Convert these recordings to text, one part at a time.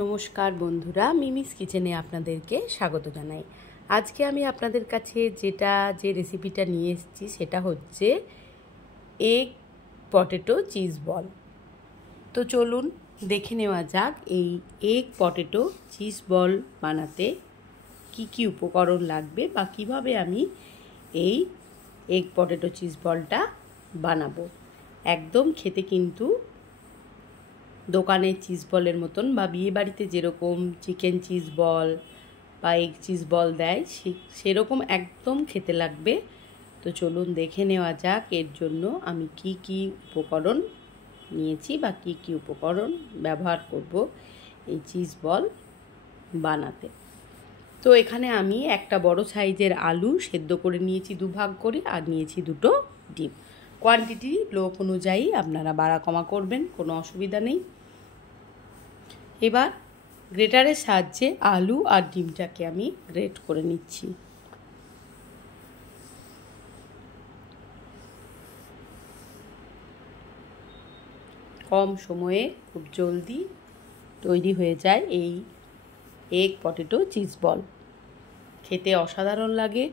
নমস্কার বন্ধুরা, মিমিস কিচেনে আপনাদেরকে স্বাগত জানাই। আজকে আমি আপনাদের কাছে যে রেসিপিটা নিয়ে এসেছি সেটা হচ্ছে এগ পটেটো চিজ বল। তো চলুন দেখে নেওয়া যাক এই এগ পটেটো চিজ বল বানাতে কি কি উপকরণ লাগবে বা কিভাবে আমি এই এগ পটেটো চিজ বলটা বানাবো। একদম খেতে কিন্তু দোকানের চিজ বলের মতন বা বিয়েবাড়িতে যেরকম চিকেন চিজ বল বা এগ চিজ বল দেয় সেরকম একদম খেতে লাগবে। তো চলুন দেখে নেওয়া যাক এর জন্য আমি কি কি উপকরণ নিয়েছি বা কি কি উপকরণ ব্যবহার করব এই চিজ বল বানাতে। তো এখানে আমি একটা বড় সাইজের আলু সেদ্ধ করে নিয়েছি দুভাগ করে, আর নিয়েছি দুটো ডিম। কোয়ান্টিটি লোক অনুযায়ী আপনারা বাড়া কমা করবেন, কোনো অসুবিধা নেই। এবার গ্রেটারের সাহায্যে আলু আর ডিমটাকে আমি গ্রেট করে নিচ্ছি। কম সময়ে খুব জলদি তৈরি হয়ে যায় এই এগ পটেটো চিজ বল। খেতে অসাধারণ লাগে,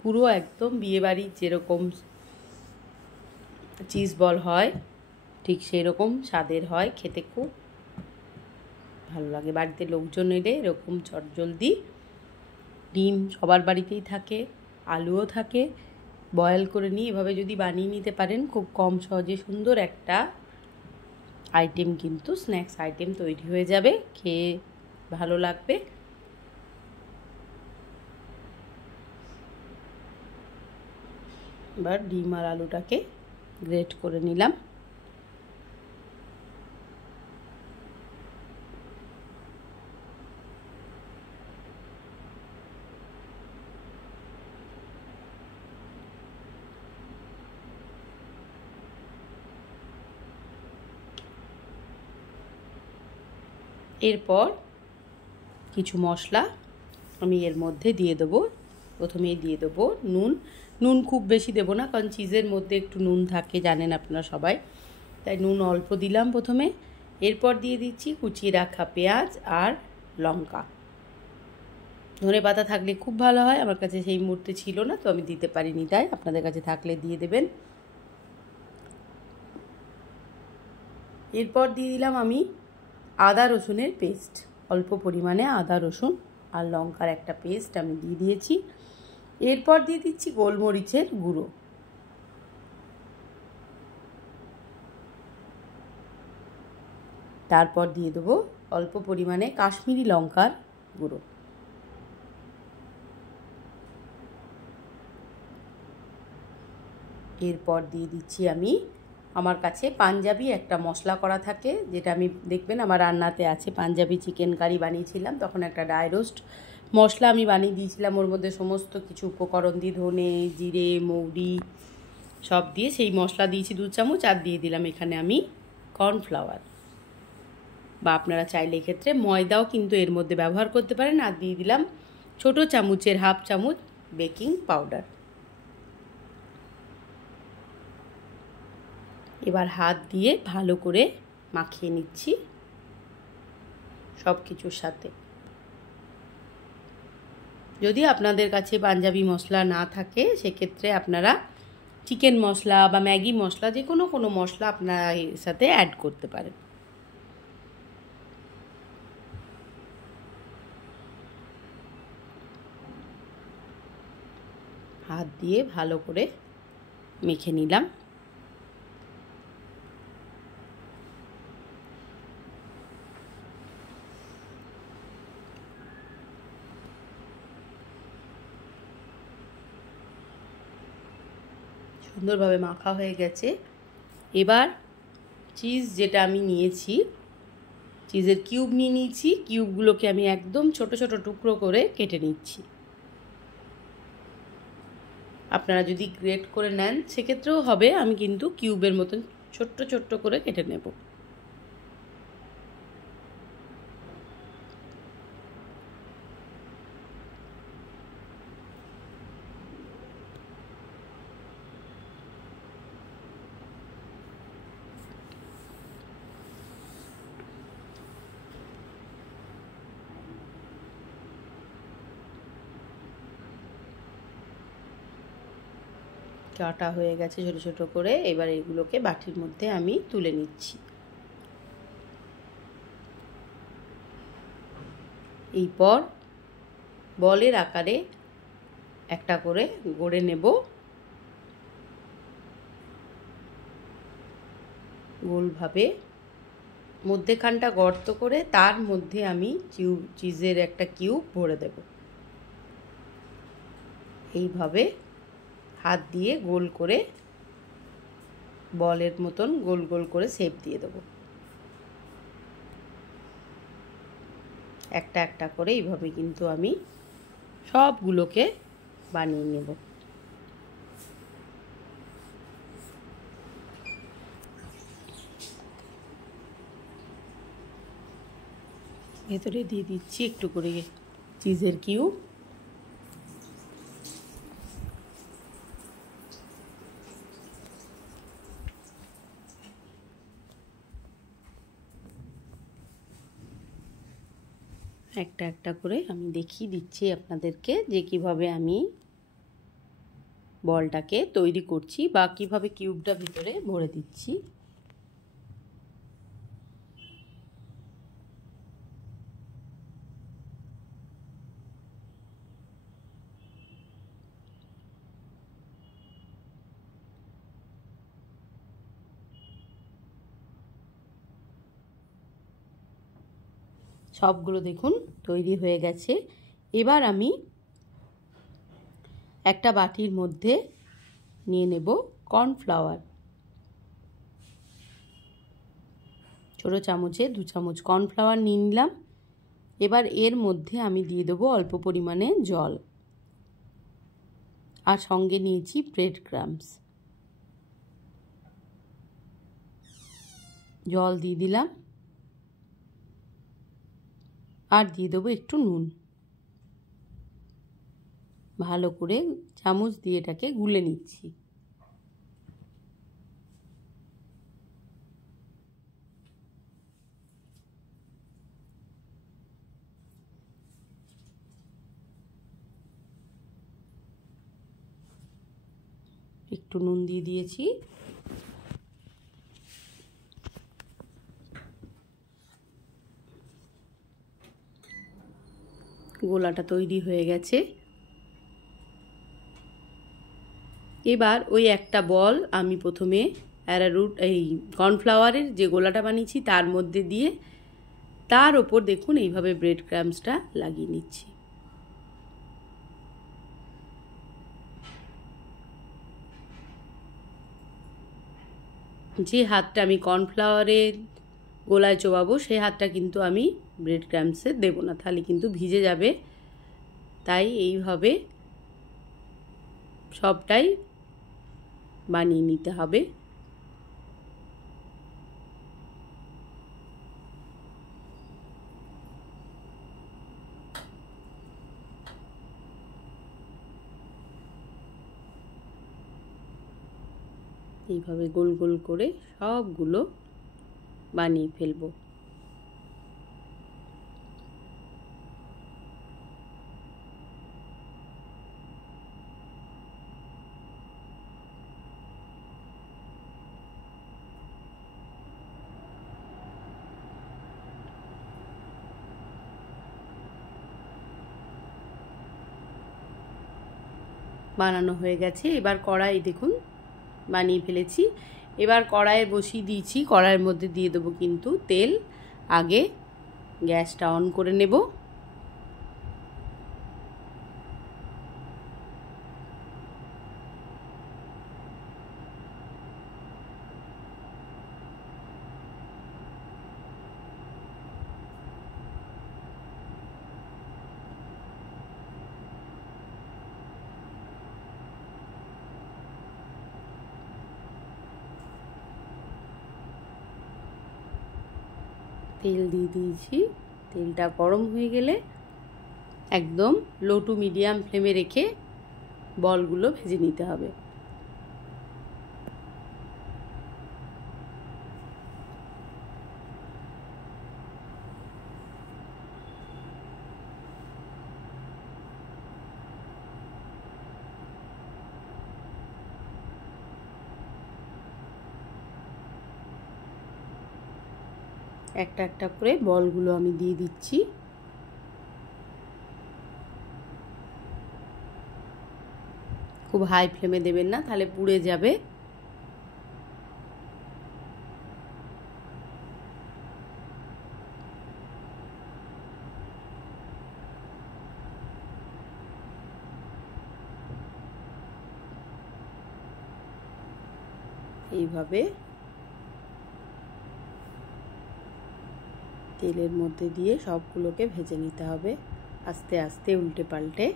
পুরো একদম বিয়েবাড়ির যেরকম চিজ বল হয় ঠিক সেরকম স্বাদের হয়, খেতে খুব ভালো লাগে। বাড়িতে লোকজন এলে এরকম চটজলদি, ডিম সবার বাড়িতেই থাকে, আলুও থাকে, বয়েল করে নিয়ে এভাবে যদি বানিয়ে নিতে পারেন খুব কম সহজে সুন্দর একটা আইটেম, কিন্তু স্ন্যাক্স আইটেম তৈরি হয়ে যাবে, খেয়ে ভালো লাগবে। এবার ডিম আর আলুটাকে গ্রেট করে নিলাম। এরপর কিছু মশলা আমি এর মধ্যে দিয়ে দেবো। প্রথমেই দিয়ে দেবো নুন। নুন খুব বেশি দেবো না, কারণ চিজের মধ্যে একটু নুন থাকে, জানেন আপনারা সবাই, তাই নুন অল্প দিলাম প্রথমে। এরপর দিয়ে দিচ্ছি কুচিয়ে রাখা পেঁয়াজ আর লঙ্কা। ধনেপাতা থাকলে খুব ভালো হয়, আমার কাছে সেই মুহূর্তে ছিল না তো আমি দিতে পারিনি, তাই আপনাদের কাছে থাকলে দিয়ে দেবেন। এরপর দিয়ে দিলাম আমি আদা রসুনের পেস্ট, অল্প পরিমাণে আদা রসুন আর লঙ্কার একটা পেস্ট আমি দিয়ে দিয়েছি। এরপর দিয়ে দিচ্ছি গোলমরিচের গুঁড়ো। তারপর দিয়ে দেবো অল্প পরিমাণে কাশ্মীরি লঙ্কার গুঁড়ো। এরপর দিয়ে দিচ্ছি আমি, আমার কাছে পাঞ্জাবি একটা মশলা করা থাকে, যেটা আমি দেখবেন আমার রান্নাতে আছে। পাঞ্জাবি চিকেন কারি বানিয়েছিলাম তখন একটা ড্রাই রোস্ট মশলা আমি বানিয়ে দিয়েছিলাম, ওর মধ্যে সমস্ত কিছু উপকরণ দিয়ে ধনে জিরে মৌরি সব দিয়ে সেই মশলা দিয়েছি 2 চামচ, আর দিয়ে দিলাম এখানে আমি কর্নফ্লাওয়ার, বা আপনারা চাইলে এক্ষেত্রে ময়দাও কিন্তু এর মধ্যে ব্যবহার করতে পারেন। আর দিয়ে দিলাম ছোট চামচের হাফ চামচ বেকিং পাউডার। এবার হাত দিয়ে ভালো করে মাখিয়ে নিচ্ছি সব কিছুর সাথে। যদি আপনাদের কাছে পাঞ্জাবি মশলা না থাকে সেক্ষেত্রে আপনারা চিকেন মশলা বা ম্যাগি মশলা যে কোনো মশলা আপনারা এর সাথে অ্যাড করতে পারেন। হাত দিয়ে ভালো করে মেখে নিলাম। সুন্দরভাবে মাখা হয়ে গেছে। এবার চিজ যেটা আমি নিয়েছি, চিজের কিউব নিয়ে নিয়েছি, কিউবগুলোকে আমি একদম ছোট ছোট টুকরো করে কেটে নিচ্ছি। আপনারা যদি গ্রেট করে নেন সেক্ষেত্রেও হবে, আমি কিন্তু কিউবের মতন ছোট্ট ছোট্ট করে কেটে নেব। কাটা হয়ে গেছে ছোট ছোট করে। এবার এগুলোকে বাটির মধ্যে আমি তুলে নিচ্ছি। এরপর বলের আকারে একটা করে গড়ে নেব। গোলভাবে মধ্যেখানটা গর্ত করে তার মধ্যে আমি চিজের একটা কিউব ভরে দেব। এইভাবে হাত দিয়ে গোল করে বলের মতন গোল গোল করে শেপ দিয়ে দেব। একটা একটা করে এইভাবে কিন্তু আমি সবগুলোকে বানিয়ে নেব। ভেতরে দিয়ে দিচ্ছি একটু করে চিজের কিউব। একটা একটা করে আমি দেখিয়ে দিচ্ছি আপনাদেরকে যে কিভাবে আমি বলটাকে তৈরি করছি বা কিভাবে কিউবটা ভিতরে ভরে দিচ্ছি। সবগুলো দেখুন তৈরি হয়ে গেছে। এবার আমি একটা বাটির মধ্যে নিয়ে নেব কর্নফ্লাওয়ার। ছোটো চামচে 2 চামচ কর্নফ্লাওয়ার নিয়ে নিলাম। এবার এর মধ্যে আমি দিয়ে দেবো অল্প পরিমাণে জল, আর সঙ্গে নিয়েছি ব্রেড ক্রাম্বস। জল দিয়ে দিলাম, আর দিয়ে দেবো একটু নুন। ভালো করে চামচ দিয়ে এটাকে গুলে নিচ্ছি। একটু নুন দিয়ে দিয়েছি। গোলাটা তৈরি হয়ে গেছে। এবার ওই একটা বল আমি প্রথমে অ্যারারুট এই কর্নফ্লাওয়ারের যে গোলাটা বানিয়েছি তার মধ্যে দিয়ে তার ওপর দেখুন এইভাবে ব্রেড ক্রাম্বসটা লাগিয়ে নিচ্ছি। যে হাতটা আমি কর্নফ্লাওয়ারের গোলায় চোবাবো সেই হাতটা কিন্তু আমি ব্রেড ক্রাম্বসে দেবো না, তাহলে কিন্তু ভিজে যাবে। তাই এইভাবে সবটাই বানিয়ে নিতে হবে। এইভাবে গোল গোল করে সবগুলো বানিয়ে ফেলবো। বানানো হয়ে গেছে। এবার কড়াই দেখুন বানিয়ে ফেলেছি। এবার কড়াইয়ে বসিয়ে দিয়েছি। কড়াইয়ের মধ্যে দিয়ে দেবো কিন্তু তেল। আগে গ্যাসটা অন করে নেব। তেল দিয়ে দিয়েছি। তেলটা গরম হয়ে গেলে একদম লো টু মিডিয়াম ফ্লেমে রেখে বলগুলো ভেজে নিতে হবে। একটা একটা করে বলগুলো আমি দিয়ে দিচ্ছি। খুব হাই ফ্লেমে দেবেন না, তাহলে পুড়ে যাবে। এইভাবে তেলের মধ্যে দিয়ে সবগুলোকে ভেজে নিতে হবে, আস্তে আস্তে উল্টে পাল্টে।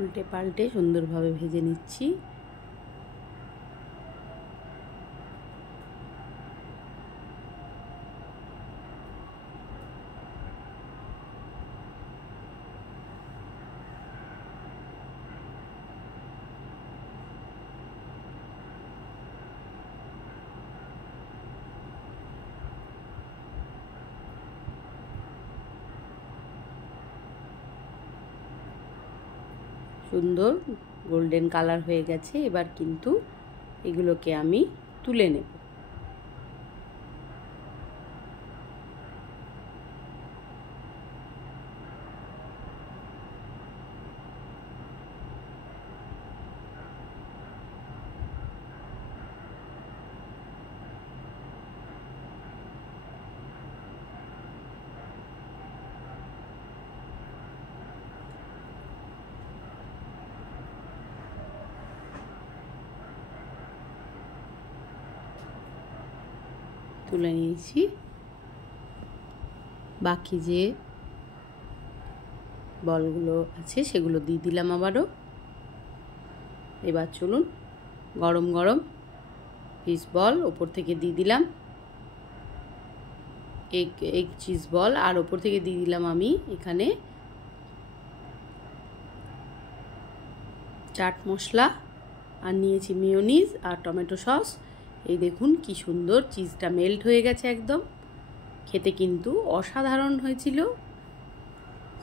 উল্টে পাল্টে সুন্দরভাবে ভেজে নিচ্ছি। সুন্দর গোল্ডেন কালার হয়ে গেছে। এবার কিন্তু এগুলোকে আমি তুলে নেব। তুলে নিয়েছি। বাকি যে বলগুলো আছে সেগুলো দিয়ে দিলাম আবারও। এবার চলুন গরম গরম পিস বল ওপর থেকে দিয়ে দিলাম, এগ চিজ বল, আর ওপর থেকে দিয়ে দিলাম আমি এখানে চাট মশলা, আর নিয়েছি মেয়োনিজ আর টমেটো সস। এই দেখুন কি সুন্দর চিজটা মেল্ট হয়ে গেছে একদম। খেতে কিন্তু অসাধারণ হয়েছিল।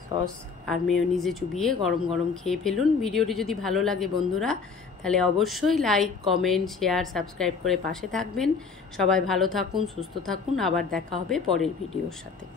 সস আর মেয়োনিজে চুবিয়ে গরম গরম খেয়ে ফেলুন। ভিডিওটি যদি ভালো লাগে বন্ধুরা, তাহলে অবশ্যই লাইক, কমেন্ট, শেয়ার, সাবস্ক্রাইব করে পাশে থাকবেন। সবাই ভালো থাকুন, সুস্থ থাকুন। আবার দেখা হবে পরের ভিডিওর সাথে।